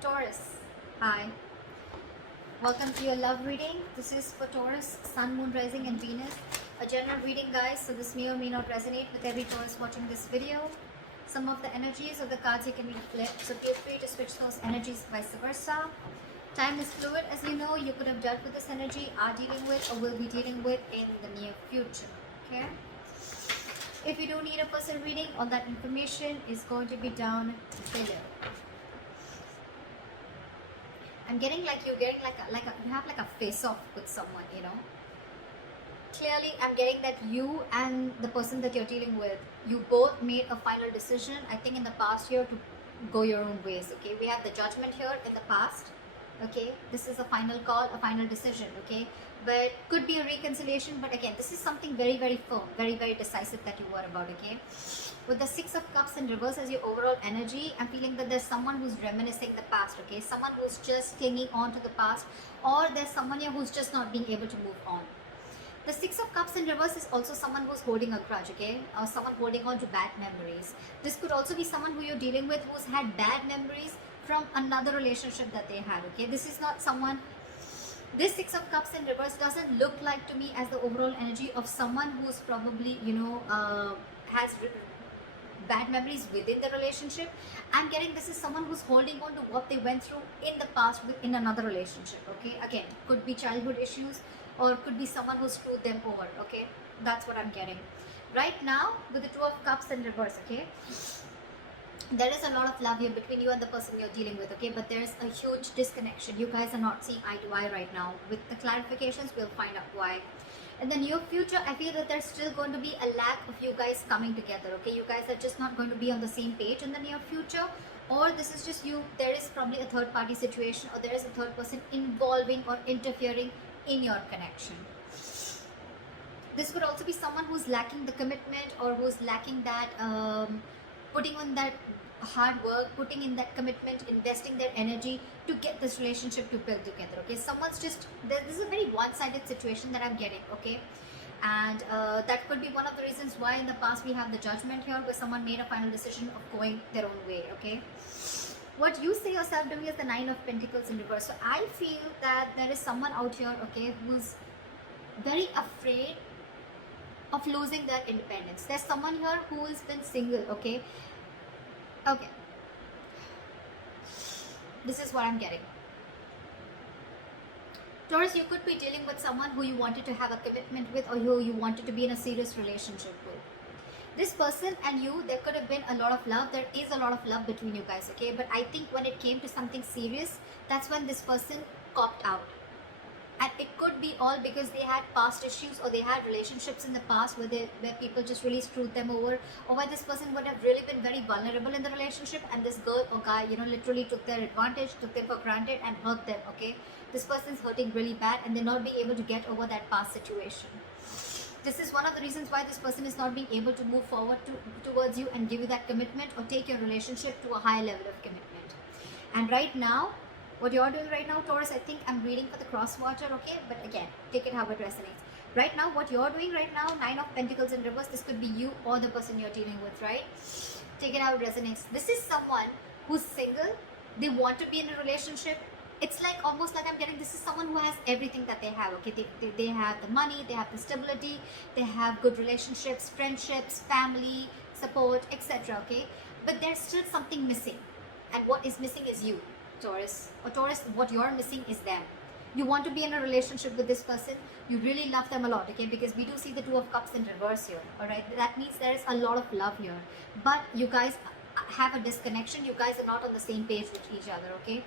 Taurus, hi. Welcome to your love reading. This is for Taurus, Sun, Moon, Rising and Venus. A general reading, guys, so this may or may not resonate with every Taurus watching this video. Some of the energies of the cards you can be flipped, so feel free to switch those energies vice versa. Time is fluid, as you know. You could have dealt with this energy, are dealing with, or will be dealing with in the near future. Okay? If you do need a personal reading, all that information is going to be down below. I'm getting like you're getting you have like a face off with someone, you know. Clearly, I'm getting that you and the person that you're dealing with, you both made a final decision, I think in the past year, to go your own ways. Okay, we have the Judgment here in the past. Okay, this is a final call, a final decision. Okay, but could be a reconciliation, but again, this is something very, very firm, very, very decisive that you were about. Okay, with the Six of Cups in reverse as your overall energy, I'm feeling that there's someone who's reminiscing the past. Okay, someone who's just clinging on to the past, or there's someone here who's just not being able to move on. The Six of Cups in reverse is also someone who's holding a grudge, okay? Or someone holding on to bad memories. This could also be someone who you're dealing with who's had bad memories from another relationship that they had, okay? This is not someone... This Six of Cups in reverse doesn't look like to me as the overall energy of someone who's probably, you know, has bad memories within the relationship. I'm getting this is someone who's holding on to what they went through in the past in another relationship, okay? Again, could be childhood issues, or could be someone who screwed them over, okay? That's what I'm getting. Right now, with the Two of Cups in reverse, okay? There is a lot of love here between you and the person you're dealing with, okay? But there's a huge disconnection. You guys are not seeing eye to eye right now. With the clarifications, we'll find out why. In the near future, I feel that there's still going to be a lack of you guys coming together, okay? You guys are just not going to be on the same page in the near future. Or this is just you, there is probably a third party situation, or there is a third person involving or interfering in your connection. This could also be someone who's lacking the commitment, or who's lacking that putting on that hard work, putting in that commitment, investing their energy to get this relationship to build together, okay? Someone's just, this is a very one-sided situation that I'm getting, okay? And that could be one of the reasons why in the past we have the Judgment here, where someone made a final decision of going their own way, okay? What you say yourself doing is the Nine of Pentacles in reverse. So I feel that there is someone out here, okay, who's very afraid of losing their independence. There's someone here who has been single, okay? Okay. This is what I'm getting. Taurus, you could be dealing with someone who you wanted to have a commitment with, or who you wanted to be in a serious relationship with. This person and you, there could have been a lot of love. There is a lot of love between you guys, okay? But I think when it came to something serious, that's when this person copped out. And it could be all because they had past issues, or they had relationships in the past where people just really screwed them over, or where this person would have really been very vulnerable in the relationship, and this girl or guy, you know, literally took their advantage, took them for granted and hurt them, okay? This person's hurting really bad, and they're not being able to get over that past situation. This is one of the reasons why this person is not being able to move forward towards you and give you that commitment, or take your relationship to a higher level of commitment. And right now, what you're doing right now, Taurus, I think I'm reading for the cross watcher, okay? But again, take it how it resonates. Right now, what you're doing right now, Nine of Pentacles in reverse, this could be you or the person you're dealing with, right? Take it how it resonates. This is someone who's single. They want to be in a relationship. It's like almost like I'm getting, this is someone who has everything that they have, okay? They have the money, they have the stability, they have good relationships, friendships, family, support, etc., okay? But there's still something missing. And what is missing is you, Taurus. Or Taurus, what you're missing is them. You want to be in a relationship with this person. You really love them a lot, okay? Because we do see the Two of Cups in reverse here, all right? That means there is a lot of love here. But you guys have a disconnection. You guys are not on the same page with each other, okay?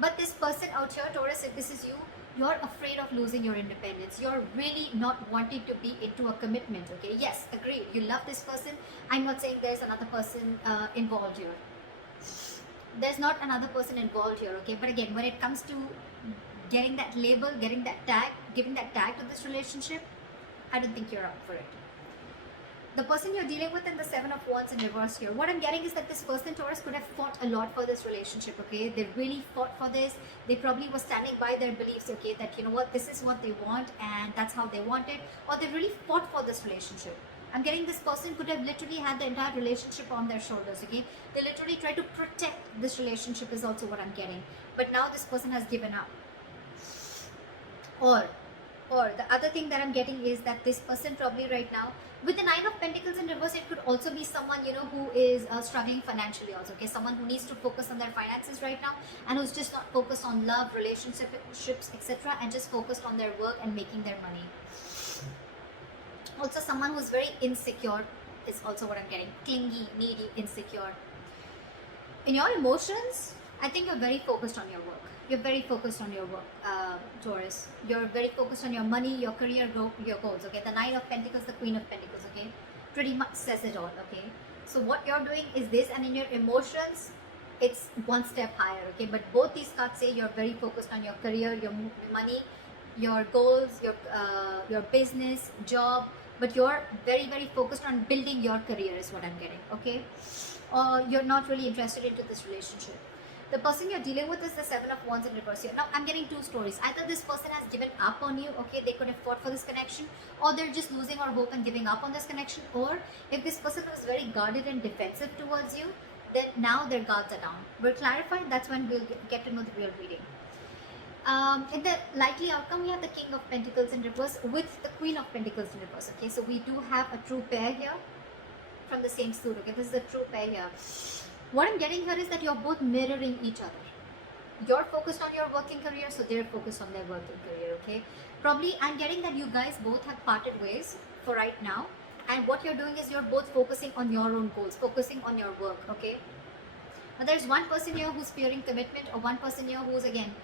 But this person out here, Taurus, if this is you, you're afraid of losing your independence. You're really not wanting to be into a commitment, okay? Yes, agreed. You love this person. I'm not saying there's another person involved here. There's not another person involved here, okay? But again, when it comes to getting that label, getting that tag, giving that tag to this relationship, I don't think you're up for it. The person you're dealing with in the Seven of Wands in reverse here, what I'm getting is that this person, Taurus, could have fought a lot for this relationship, okay? They really fought for this. They probably were standing by their beliefs, okay? That, you know what, this is what they want and that's how they want it. Or they really fought for this relationship. I'm getting this person could have literally had the entire relationship on their shoulders, okay? They literally try to protect this relationship is also what I'm getting. But now this person has given up. Or the other thing that I'm getting is that this person probably right now, with the Nine of Pentacles in reverse, it could also be someone, you know, who is struggling financially also, okay? Someone who needs to focus on their finances right now and who's just not focused on love, relationships, etc. and just focused on their work and making their money. Also someone who's very insecure is also what I'm getting. Clingy, needy, insecure. In your emotions, I think you're very focused on your work. You're very focused on your work, Taurus. You're very focused on your money, your career, your goals, okay? The Nine of Pentacles, the Queen of Pentacles, okay? Pretty much says it all, okay? So what you're doing is this, and in your emotions, it's one step higher, okay? But both these cards say you're very focused on your career, your money, your goals, your business, job, but you're very, very focused on building your career is what I'm getting, okay? Or you're not really interested into this relationship. The person you're dealing with is the Seven of Wands in reverse here. Now, I'm getting two stories. Either this person has given up on you, okay, they could have fought for this connection, or they're just losing all hope and giving up on this connection, or if this person was very guarded and defensive towards you, then now their guards are down. We'll clarify, that's when we'll get to know the real reading. In the likely outcome, we have the King of Pentacles in reverse with the Queen of Pentacles in reverse, okay, so we do have a true pair here from the same suit, okay, this is the true pair here. What I'm getting here is that you're both mirroring each other. You're focused on your working career, so they're focused on their working career, okay? Probably, I'm getting that you guys both have parted ways for right now. And what you're doing is you're both focusing on your own goals, focusing on your work, okay? Now, there's one person here who's fearing commitment, or one person here who's, again,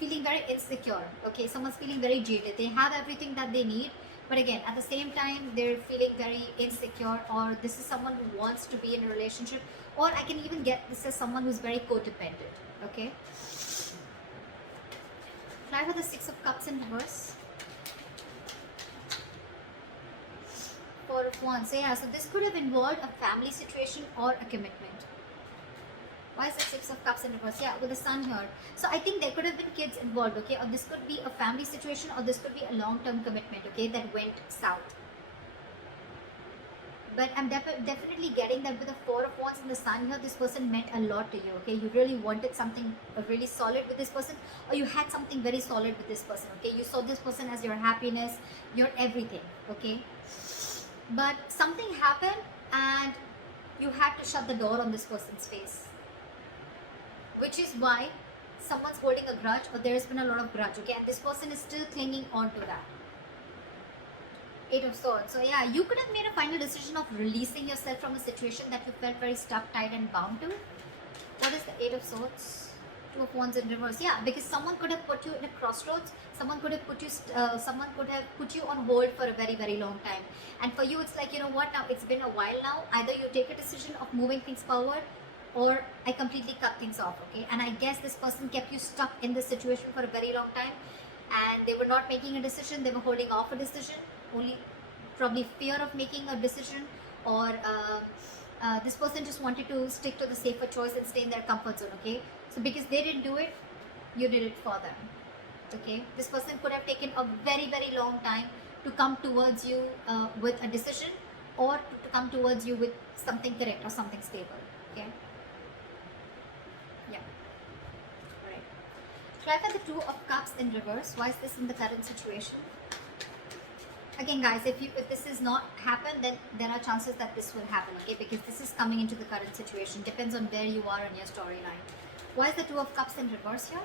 feeling very insecure, okay? Someone's feeling very jaded. They have everything that they need, but again, at the same time, they're feeling very insecure, or this is someone who wants to be in a relationship, or I can even get this as someone who's very codependent, okay? Try for the Six of Cups in reverse. Four of Wands. So yeah, so this could have involved a family situation or a commitment. Why is the Six of Cups in reverse? Yeah, with the Sun here. So I think there could have been kids involved, okay? Or this could be a family situation, or this could be a long-term commitment, okay, that went south. But I'm definitely getting that with the Four of Wands and the Sun here, this person meant a lot to you, okay? You really wanted something really solid with this person, or you had something very solid with this person, okay? You saw this person as your happiness, your everything, okay? But something happened and you had to shut the door on this person's face. Which is why someone's holding a grudge, or there's been a lot of grudge, okay? And this person is still clinging on to that. Eight of Swords. So yeah, you could have made a final decision of releasing yourself from a situation that you felt very stuck, tied and bound to. What is the Eight of Swords? Two of Wands in reverse. Yeah, because someone could have put you in a crossroads. Someone could have put you on hold for a very, very long time. And for you, it's like, you know what, now it's been a while now. Either you take a decision of moving things forward, or I completely cut things off, okay? And I guess this person kept you stuck in this situation for a very long time, and they were not making a decision, they were holding off a decision, only probably fear of making a decision, or this person just wanted to stick to the safer choice and stay in their comfort zone, okay? So because they didn't do it, you did it for them, okay? This person could have taken a very, very long time to come towards you with a decision, or to come towards you with something correct or something stable, okay? Yeah. Alright. Try for the Two of Cups in reverse. Why is this in the current situation? Again, guys, if this is not happened, then there are chances that this will happen, okay? Because this is coming into the current situation. Depends on where you are on your storyline. Why is the Two of Cups in reverse here?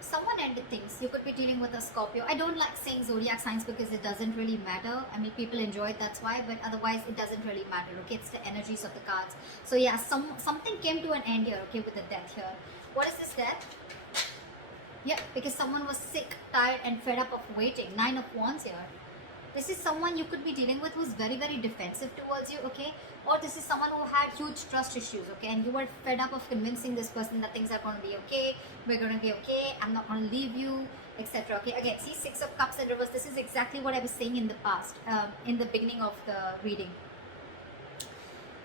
Someone ended things. You could be dealing with a Scorpio. I don't like saying zodiac signs because it doesn't really matter. I mean, people enjoy it, that's why, but otherwise it doesn't really matter, okay? It's the energies of the cards. So yeah, something came to an end here, okay, with the Death here. What is this Death? Yeah, because someone was sick, tired and fed up of waiting. Nine of Wands here. This is someone you could be dealing with who's very, very defensive towards you, okay? Or this is someone who had huge trust issues, okay? And you were fed up of convincing this person that things are going to be okay, we're going to be okay, I'm not going to leave you, etc. Okay, again, see, Six of Cups in reverse. This is exactly what I was saying in the past, in the beginning of the reading.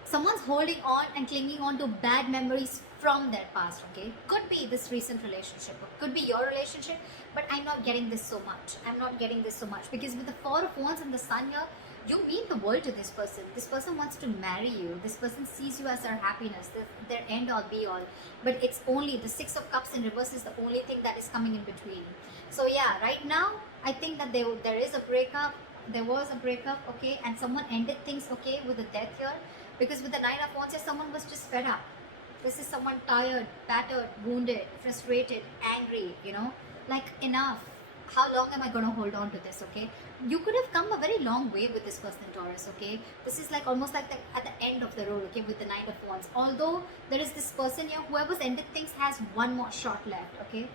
Someone's holding on and clinging on to bad memories from their past, okay? Could be this recent relationship, or could be your relationship, but I'm not getting this so much. I'm not getting this so much because with the Four of Wands and the Sun here, you mean the world to this person. This person wants to marry you. This person sees you as their happiness, their end all be all. But it's only the Six of Cups in reverse is the only thing that is coming in between. So yeah, right now, I think that there is a breakup. There was a breakup, okay? And someone ended things, okay, with the death here. Because with the Nine of Wands here, someone was just fed up. This is someone tired, battered, wounded, frustrated, angry, you know, like enough. How long am I going to hold on to this, okay? You could have come a very long way with this person, Taurus, okay? This is like almost like at the end of the road, okay, with the Knight of Wands. Although there is this person here, whoever's ended things has one more shot left, okay?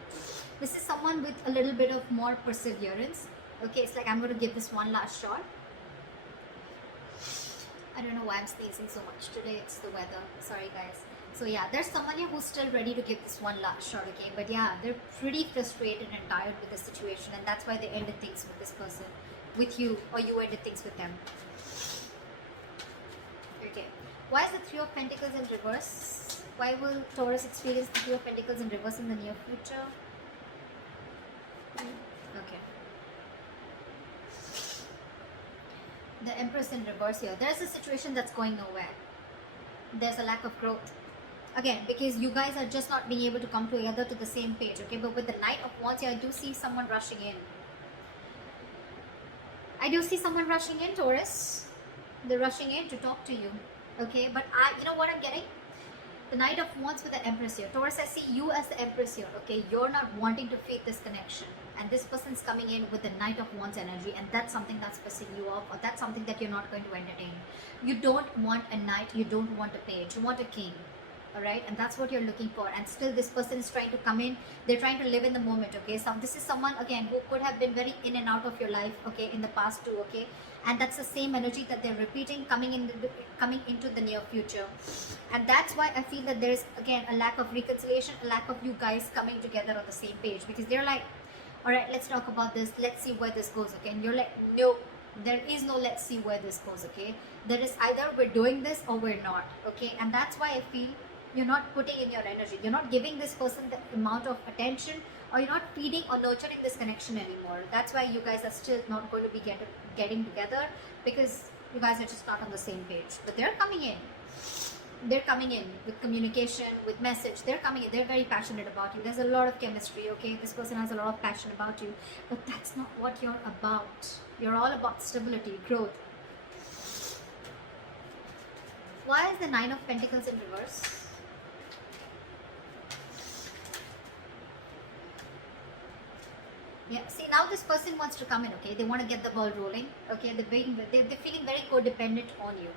This is someone with a little bit of more perseverance, okay? It's like I'm going to give this one last shot. I don't know why I'm sneezing so much today. It's the weather. Sorry, guys. So yeah, there's someone here who's still ready to give this one last shot, okay? But yeah, they're pretty frustrated and tired with the situation, and that's why they ended things with this person, with you, or you ended things with them. Okay. Why is the Three of Pentacles in reverse? Why will Taurus experience the Three of Pentacles in reverse in the near future? Okay. The Empress in reverse here. There's a situation that's going nowhere. There's a lack of growth. Again, because you guys are just not being able to come together to the same page, okay? But with the Knight of Wands here, I do see someone rushing in. I do see someone rushing in, Taurus. They're rushing in to talk to you, okay? But you know what I'm getting? The Knight of Wands with the Empress here. Taurus, I see you as the Empress here, okay? You're not wanting to feed this connection. And this person's coming in with the Knight of Wands energy, and that's something that's pissing you off, or that's something that you're not going to entertain. You don't want a knight, you don't want a page, you want a king. Alright, and that's what you're looking for, and still this person is trying to come in. They're trying to live in the moment, okay? So this is someone, again, who could have been very in and out of your life, okay, in the past too, okay? And that's the same energy that they're repeating coming into the near future. And that's why I feel that there's, again, a lack of reconciliation, a lack of you guys coming together on the same page, because they're like, alright, let's talk about this, let's see where this goes, okay? And you're like, no, there is no let's see where this goes, okay? There is either we're doing this or we're not, okay? And that's why I feel you're not putting in your energy. You're not giving this person the amount of attention, or you're not feeding or nurturing this connection anymore. That's why you guys are still not going to be getting together, because you guys are just not on the same page. But they're coming in. They're coming in with communication, with message. They're coming in. They're very passionate about you. There's a lot of chemistry, okay? This person has a lot of passion about you. But that's not what you're about. You're all about stability, growth. Why is the Nine of Pentacles in reverse? Yeah, see, now this person wants to come in, okay? They want to get the ball rolling, okay? They're feeling very codependent on you,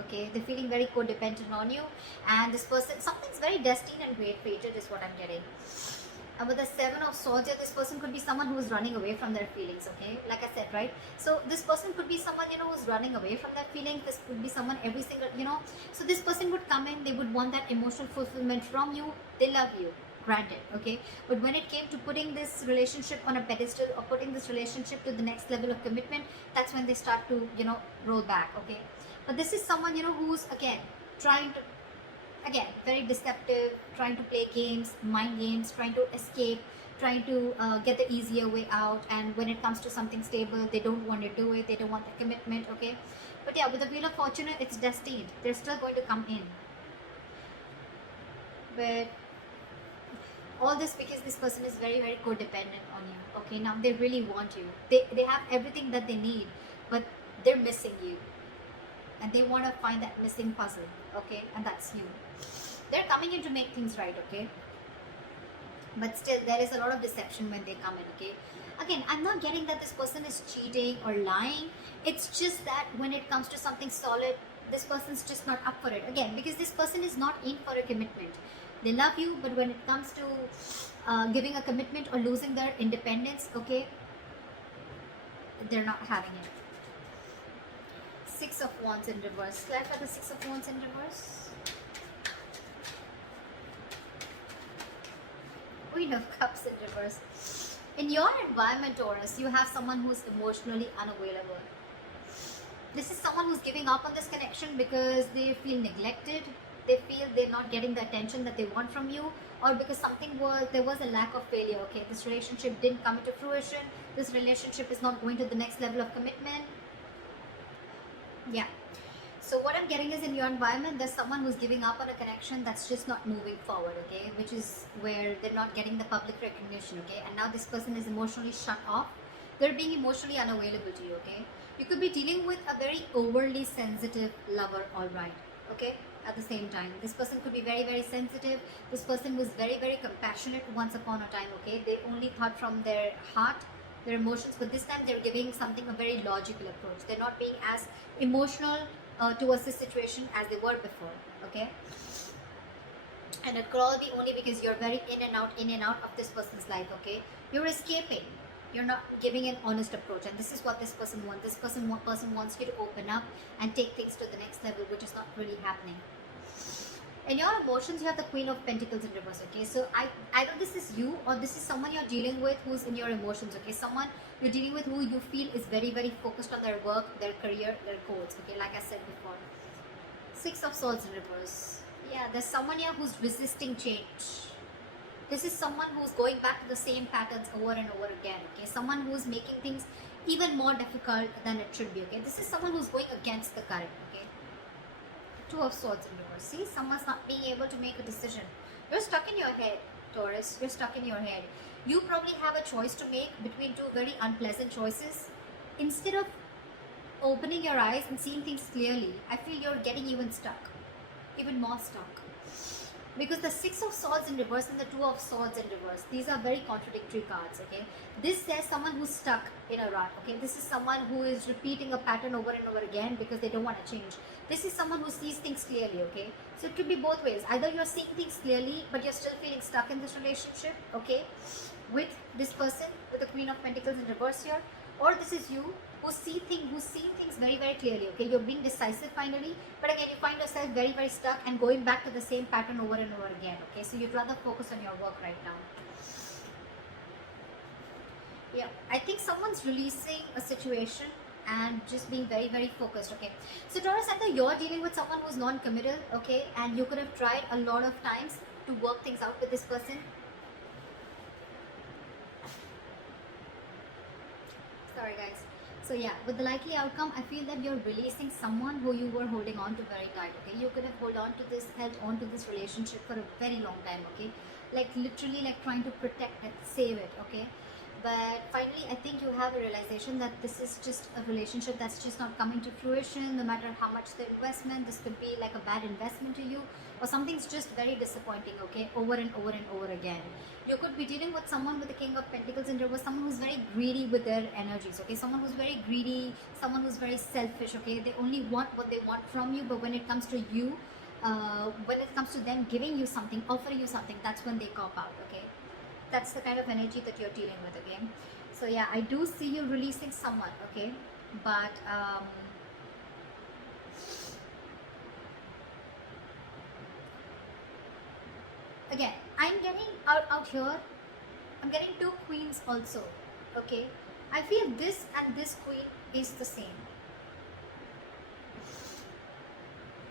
okay? They're feeling very codependent on you, and this person, something's very destined and great-fated is what I'm getting. And with the Seven of Swords here, this person could be someone who is running away from their feelings, okay? Like I said, right? So this person could be someone, you know, who's running away from their feelings. This could be someone every single, you know. So this person would come in, they would want that emotional fulfillment from you. They love you. Granted, okay, but when it came to putting this relationship on a pedestal, or putting this relationship to the next level of commitment, that's when they start to, you know, roll back, okay? But this is someone, you know, who's, again, trying to, again, very deceptive, trying to play games, mind games, trying to escape, trying to get the easier way out. And when it comes to something stable, they don't want to do it, they don't want the commitment, okay? But yeah, with the Wheel of Fortune, it's destined. They're still going to come in. But all this because this person is very, very codependent on you, okay? Now they really want you. They have everything that they need, but they're missing you, and they want to find that missing puzzle, okay? And that's you. They're coming in to make things right, okay? But still, there is a lot of deception when they come in, okay? Again, I'm not getting that this person is cheating or lying. It's just that when it comes to something solid, this person's just not up for it. Again, because this person is not in for a commitment. They love you, but when it comes to giving a commitment or losing their independence, okay, they're not having it. Six of Wands in reverse. Clarify the Six of Wands in reverse. Queen of Cups in reverse. In your environment, Taurus, you have someone who's emotionally unavailable. This is someone who's giving up on this connection because they feel neglected, they feel they're not getting the attention that they want from you, or because there was a lack of failure. Okay, this relationship didn't come into fruition, this relationship is not going to the next level of commitment. Yeah. So what I'm getting is, in your environment, there's someone who's giving up on a connection that's just not moving forward, okay? Which is where they're not getting the public recognition, okay? And now this person is emotionally shut off. They're being emotionally unavailable to you, okay? You could be dealing with a very overly sensitive lover, all right, okay? At the same time, this person could be very, very sensitive. This person was very, very compassionate once upon a time, okay? They only thought from their heart, their emotions, but this time they're giving something a very logical approach. They're not being as emotional towards this situation as they were before, okay? And it could all be only because you're very in and out of this person's life, okay? You're escaping. You're not giving an honest approach, and this is what this person wants. This person wants you to open up and take things to the next level, which is not really happening. In your emotions, you have the Queen of Pentacles in reverse, okay? So either this is you, or this is someone you're dealing with who's in your emotions, okay? Someone you're dealing with who you feel is very, very focused on their work, their career, their goals, okay? Like I said before. Six of Swords in reverse. Yeah, there's someone here who's resisting change. This is someone who's going back to the same patterns over and over again, okay? Someone who's making things even more difficult than it should be, okay? This is someone who's going against the current, okay? Two of Swords in reverse. See, someone's not being able to make a decision. You're stuck in your head, Taurus. You're stuck in your head. You probably have a choice to make between two very unpleasant choices. Instead of opening your eyes and seeing things clearly, I feel you're getting even stuck. Even more stuck. Because the Six of Swords in reverse and the Two of Swords in reverse, these are very contradictory cards, okay? This says someone who's stuck in a rut, okay? This is someone who is repeating a pattern over and over again because they don't want to change. This is someone who sees things clearly, okay? So it could be both ways. Either you're seeing things clearly, but you're still feeling stuck in this relationship, okay? With this person, with the Queen of Pentacles in reverse here. Or this is you, who's seeing things very, very clearly, okay? You're being decisive finally, but again, you find yourself very, very stuck and going back to the same pattern over and over again, okay? So you'd rather focus on your work right now. Yeah, I think someone's releasing a situation and just being very, very focused, okay? So Taurus, either you're dealing with someone who's non-committal, okay? And you could have tried a lot of times to work things out with this person. Sorry guys. So yeah, with the likely outcome, I feel that you're releasing someone who you were holding on to very tight, okay? You could have held on to this relationship for a very long time, okay? Like literally like trying to protect it, save it, okay? But finally, I think you have a realization that this is just a relationship that's just not coming to fruition, no matter how much the investment. This could be like a bad investment to you, or something's just very disappointing, okay? Over and over and over again. You could be dealing with someone with the King of Pentacles in reverse, someone who's very greedy with their energies, okay? Someone who's very greedy, someone who's very selfish, okay? They only want what they want from you, but when it comes to you, when it comes to them giving you something, offering you something, that's when they cop out, okay? That's the kind of energy that you're dealing with, okay? So yeah, I do see you releasing someone, okay? But again, I'm getting out here, I'm getting two queens also, okay? I feel this and this queen is the same.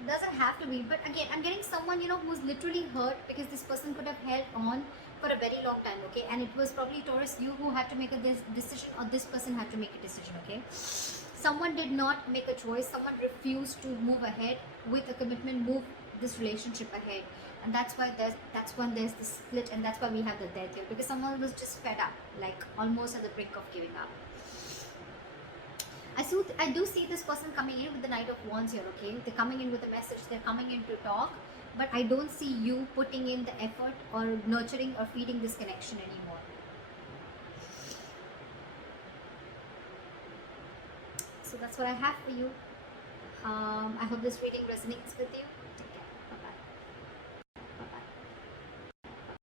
Doesn't have to be, but again, I'm getting someone, you know, who's literally hurt because this person could have held on for a very long time, okay? And it was probably Taurus, you who had to make a decision, or this person had to make a decision, okay? Someone did not make a choice, someone refused to move ahead with a commitment, move this relationship ahead, and that's when there's the split, and that's why we have the death here, because someone was just fed up, like almost at the brink of giving up. I do see this person coming in with the Knight of Wands here, okay? They're coming in with a message, they're coming in to talk, but I don't see you putting in the effort or nurturing or feeding this connection anymore. So that's what I have for you. I hope this reading resonates with you.